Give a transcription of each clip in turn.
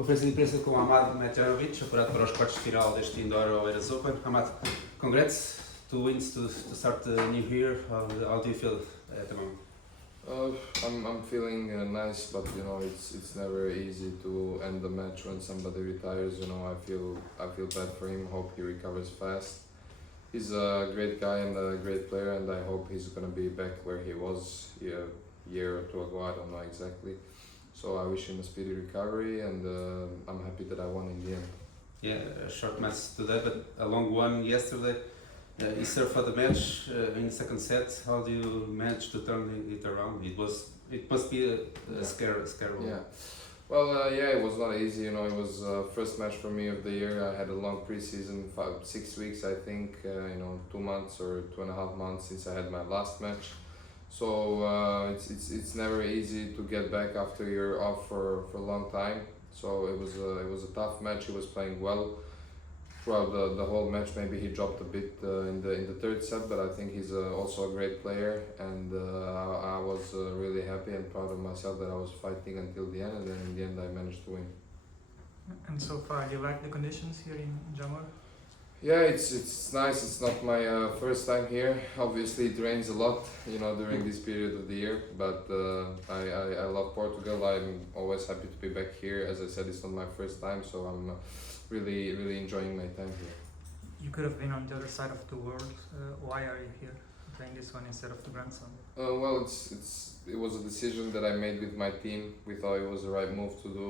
Conferência de imprensa com Hamad Medjedovic, apurado para os quartos de final deste indoor Oeiras Open. Hamad, congrats, 2 wins to start the new year. How do you feel at the moment? I'm feeling nice, but you know it's never easy to end the match when somebody retires. You know, I feel bad for him. Hope he recovers fast. He's a great guy and a great player, and I hope he's gonna be back where he was a year or two ago. I don't know exactly. So I wish him a speedy recovery, and I'm happy that I won in the end. Yeah, a short match today, but a long one yesterday. You served for the match in the second set. How do you manage to turn it around? It must be a scare. Yeah. Well, it was not easy. You know, it was first match for me of the year. I had a long preseason, 6 weeks, I think. 2 months or 2.5 months since I had my last match. So it's never easy to get back after you're off for a long time. So it was a tough match. He was playing well throughout the whole match. Maybe he dropped a bit in the third set, but I think he's also a great player, and I was really happy and proud of myself that I was fighting until the end, and then in the end I managed to win. And so far, do you like the conditions here in Jamor? Yeah, it's nice. It's not my first time here. Obviously, it rains a lot, during this period of the year. But I love Portugal. I'm always happy to be back here. As I said, it's not my first time, so I'm really enjoying my time here. You could have been on the other side of the world. Why are you here playing this one instead of the Grand Slam? Well, it was a decision that I made with my team. We thought it was the right move to do.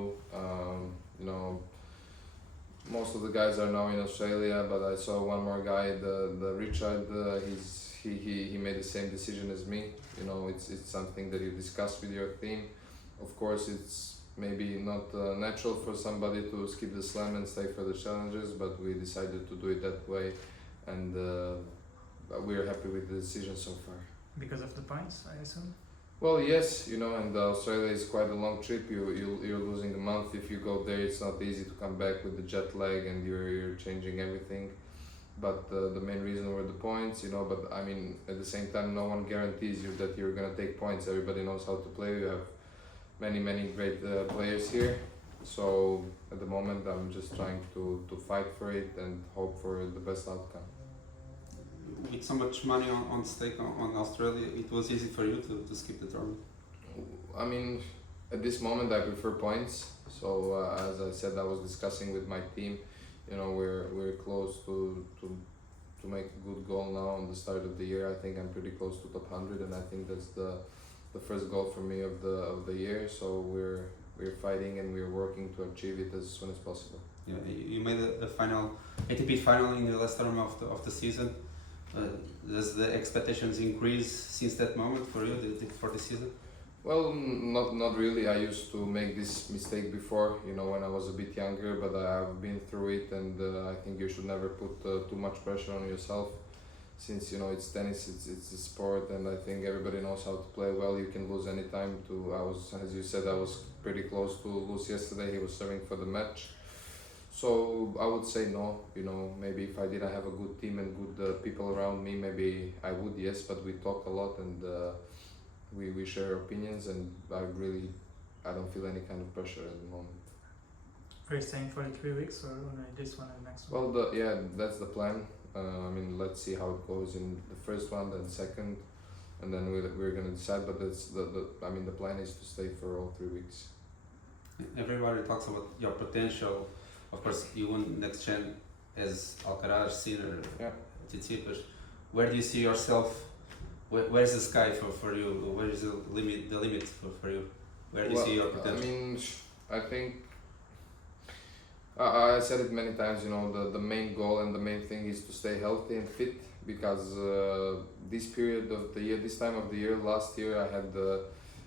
Most of the guys are now in Australia, but I saw one more guy, the Richard. He made the same decision as me. It's something that you discuss with your team. Of course, it's maybe not natural for somebody to skip the slam and stay for the challenges, but we decided to do it that way, and we're happy with the decision so far. Because of the points, I assume? Well, yes, and Australia is quite a long trip. You're losing a month. If you go there, it's not easy to come back with the jet lag, and you're changing everything. But the main reason were the points, But I mean, at the same time, no one guarantees you that you're gonna take points. Everybody knows how to play. You have many great players here. So at the moment, I'm just trying to fight for it and hope for the best outcome. With so much money on stake on Australia, it was easy for you to skip the tournament? I mean, at this moment I prefer points. So as I said, I was discussing with my team. We're close to make a good goal now on the start of the year. I think I'm pretty close to top 100, and I think that's the first goal for me of the year. So we're fighting and we're working to achieve it as soon as possible. Yeah, you made a final ATP final in the last tournament of the season. Does the expectations increase since that moment for you for the season? Well, not really. I used to make this mistake before, when I was a bit younger, but I've been through it, and I think you should never put too much pressure on yourself. Since it's tennis, it's a sport, and I think everybody knows how to play well. You can lose any time. As you said, I was pretty close to lose yesterday. He was serving for the match. So I would say no, maybe if I didn't have a good team and good people around me, maybe I would, yes, but we talk a lot, and we share opinions, and I don't feel any kind of pressure at the moment. Are you staying for the 3 weeks, or only this one and next one? Well, that's the plan. Let's see how it goes in the first one, then second, and then we're gonna decide, but that's the plan is to stay for all 3 weeks. Everybody talks about your potential. Of course, you won next gen as Alcaraz, Sinner, Tsitsipas. Where do you see yourself? Where's the sky for you? Where is the limit for you? Where do you see your potential? I think I said it many times. The main goal and the main thing is to stay healthy and fit, because this period of the year, this time of the year, last year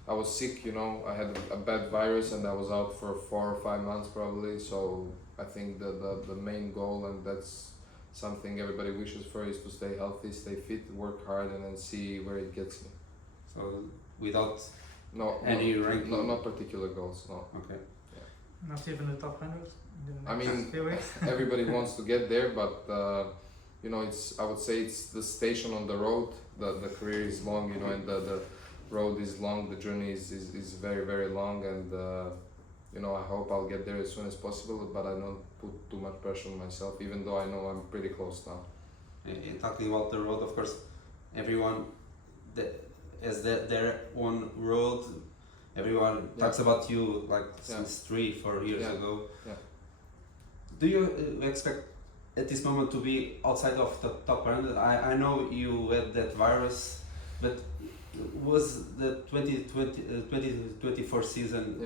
I was sick. I had a bad virus, and I was out for 4 or 5 months probably. So I think the main goal, and that's something everybody wishes for, is to stay healthy, stay fit, work hard, and then see where it gets me. So without any ranking? No, not particular goals, no. Okay. Yeah. Not even the top 100 in the next few weeks? Everybody wants to get there, but I would say it's the station on the road. The career is long, and the road is long, the journey is very long, and I hope I'll get there as soon as possible, but I don't put too much pressure on myself, even though I know I'm pretty close now. And talking about the road, of course, everyone has their own road. Everyone talks about you like since 3-4 years ago. Yeah. Do you expect at this moment to be outside of the top 100? I know you had that virus, but was the 2024 season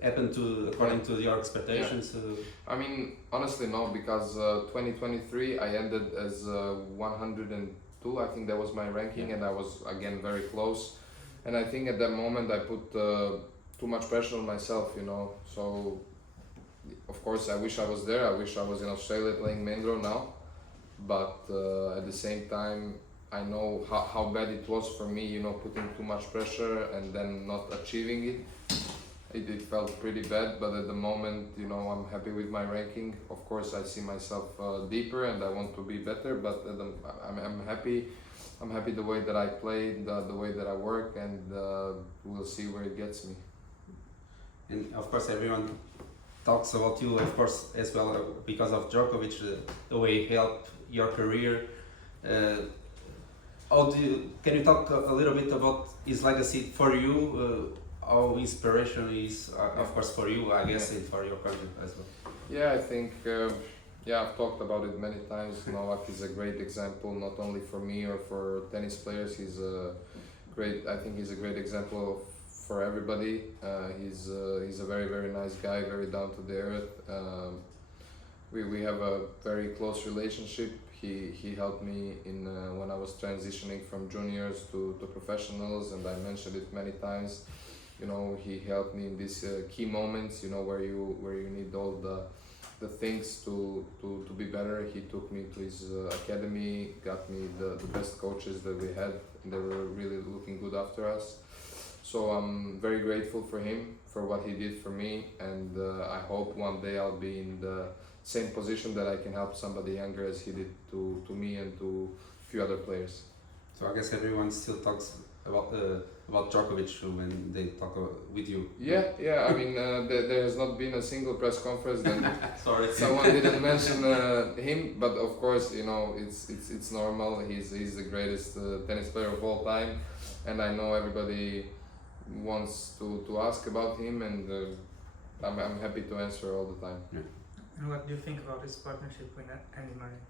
happened to according to your expectations? I mean, honestly, no, because 2023 I ended as 102. I think that was my ranking, and I was again very close. And I think at that moment I put too much pressure on myself, So, of course, I wish I was there. I wish I was in Australia playing Mendro now. But at the same time, I know how bad it was for me, putting too much pressure and then not achieving it. It felt pretty bad, but at the moment, I'm happy with my ranking. Of course, I see myself deeper and I want to be better, but I'm happy. I'm happy the way that I play, the way that I work, and we'll see where it gets me. And of course, everyone talks about you, of course, as well because of Djokovic, the way he helped your career. Can you talk a little bit about his legacy for you? How inspiration is, of course, for you, I guess, and for your country as well. Yeah, I think. I've talked about it many times. Novak is a great example, not only for me or for tennis players. I think he's a great example for everybody. He's a very, very nice guy, very down to the earth. We have a very close relationship. He helped me in when I was transitioning from juniors to professionals, and I mentioned it many times. He helped me in these key moments. Where you need all the things to be better. He took me to his academy, got me the best coaches that we had, and they were really looking good after us. So I'm very grateful for him, for what he did for me, and I hope one day I'll be in the same position that I can help somebody younger as he did to me and to a few other players. So I guess everyone still talks about Djokovic when they talk with you. Yeah. I mean, there has not been a single press conference that someone didn't mention him. But of course, it's normal. He's the greatest tennis player of all time, and I know everybody wants to ask about him, and I'm happy to answer all the time. Yeah. And what do you think about his partnership with Andy Murray?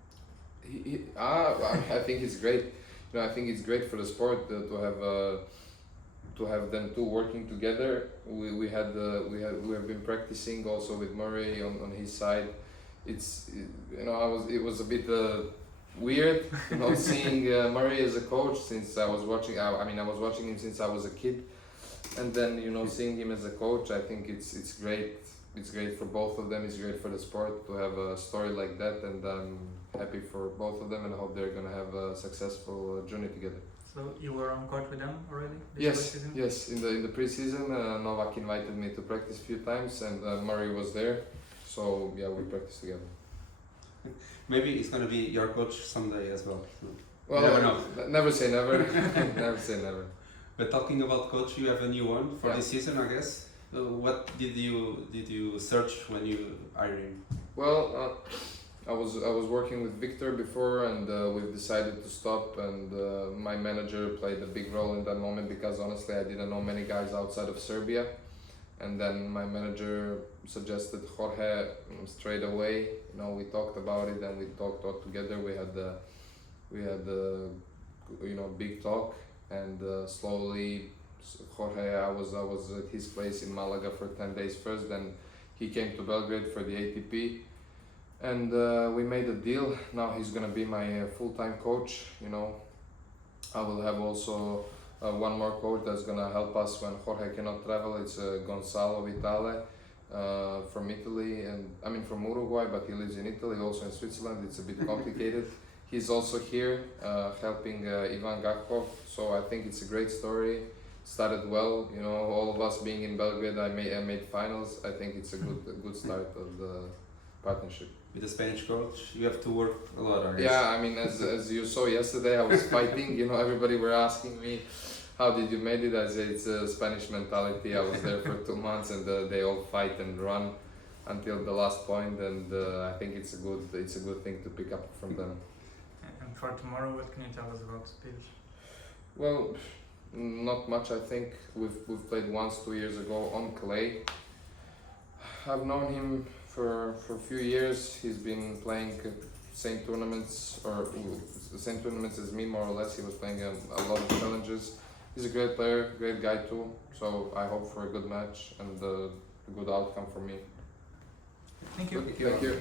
I think it's great. I think it's great for the sport to have them two working together. We have been practicing also with Murray on his side. It was a bit weird, seeing Murray as a coach since I was watching. I was watching him since I was a kid, and then seeing him as a coach. I think it's great. It's great for both of them. It's great for the sport to have a story like that, and I'm happy for both of them, and I hope they're gonna have a successful journey together. So you were on court with them already? Yes. In the preseason, Novak invited me to practice a few times, and Murray was there. So yeah, we practiced together. Maybe it's gonna be your coach someday as well. Well, never know. Never say never. Never say never. But talking about coach, you have a new one for this season, I guess. What did you search when you hired him? Well, I was working with Victor before, and we've decided to stop. And my manager played a big role in that moment because honestly, I didn't know many guys outside of Serbia. And then my manager suggested Jorge straight away. We talked about it, and we talked all together. We had big talk, and slowly. Jorge, I was at his place in Malaga for 10 days first, then he came to Belgrade for the ATP, and we made a deal. Now he's gonna be my full-time coach. I will have also one more coach that's gonna help us when Jorge cannot travel. It's Gonzalo Vitale from Italy, and from Uruguay, but he lives in Italy, also in Switzerland. It's a bit complicated. He's also here helping Ivan Gakhov, so I think it's a great story. Started well, all of us being in Belgrade. I made finals. I think it's a good start of the partnership. With the Spanish coach, you have to work a lot, I guess. Yeah, as you saw yesterday, I was fighting. Everybody were asking me how did you made it? I say it's a Spanish mentality. I was there for 2 months, and they all fight and run until the last point, and I think it's a good thing to pick up from them. And for tomorrow, what can you tell us about Pires? Well, not much. I think we've played once 2 years ago on clay. I've known him for a few years. He's been playing same tournaments the same tournaments as me, more or less. He was playing a lot of challenges. He's a great player, great guy too. So I hope for a good match and a good outcome for me. Thank you. Thank you.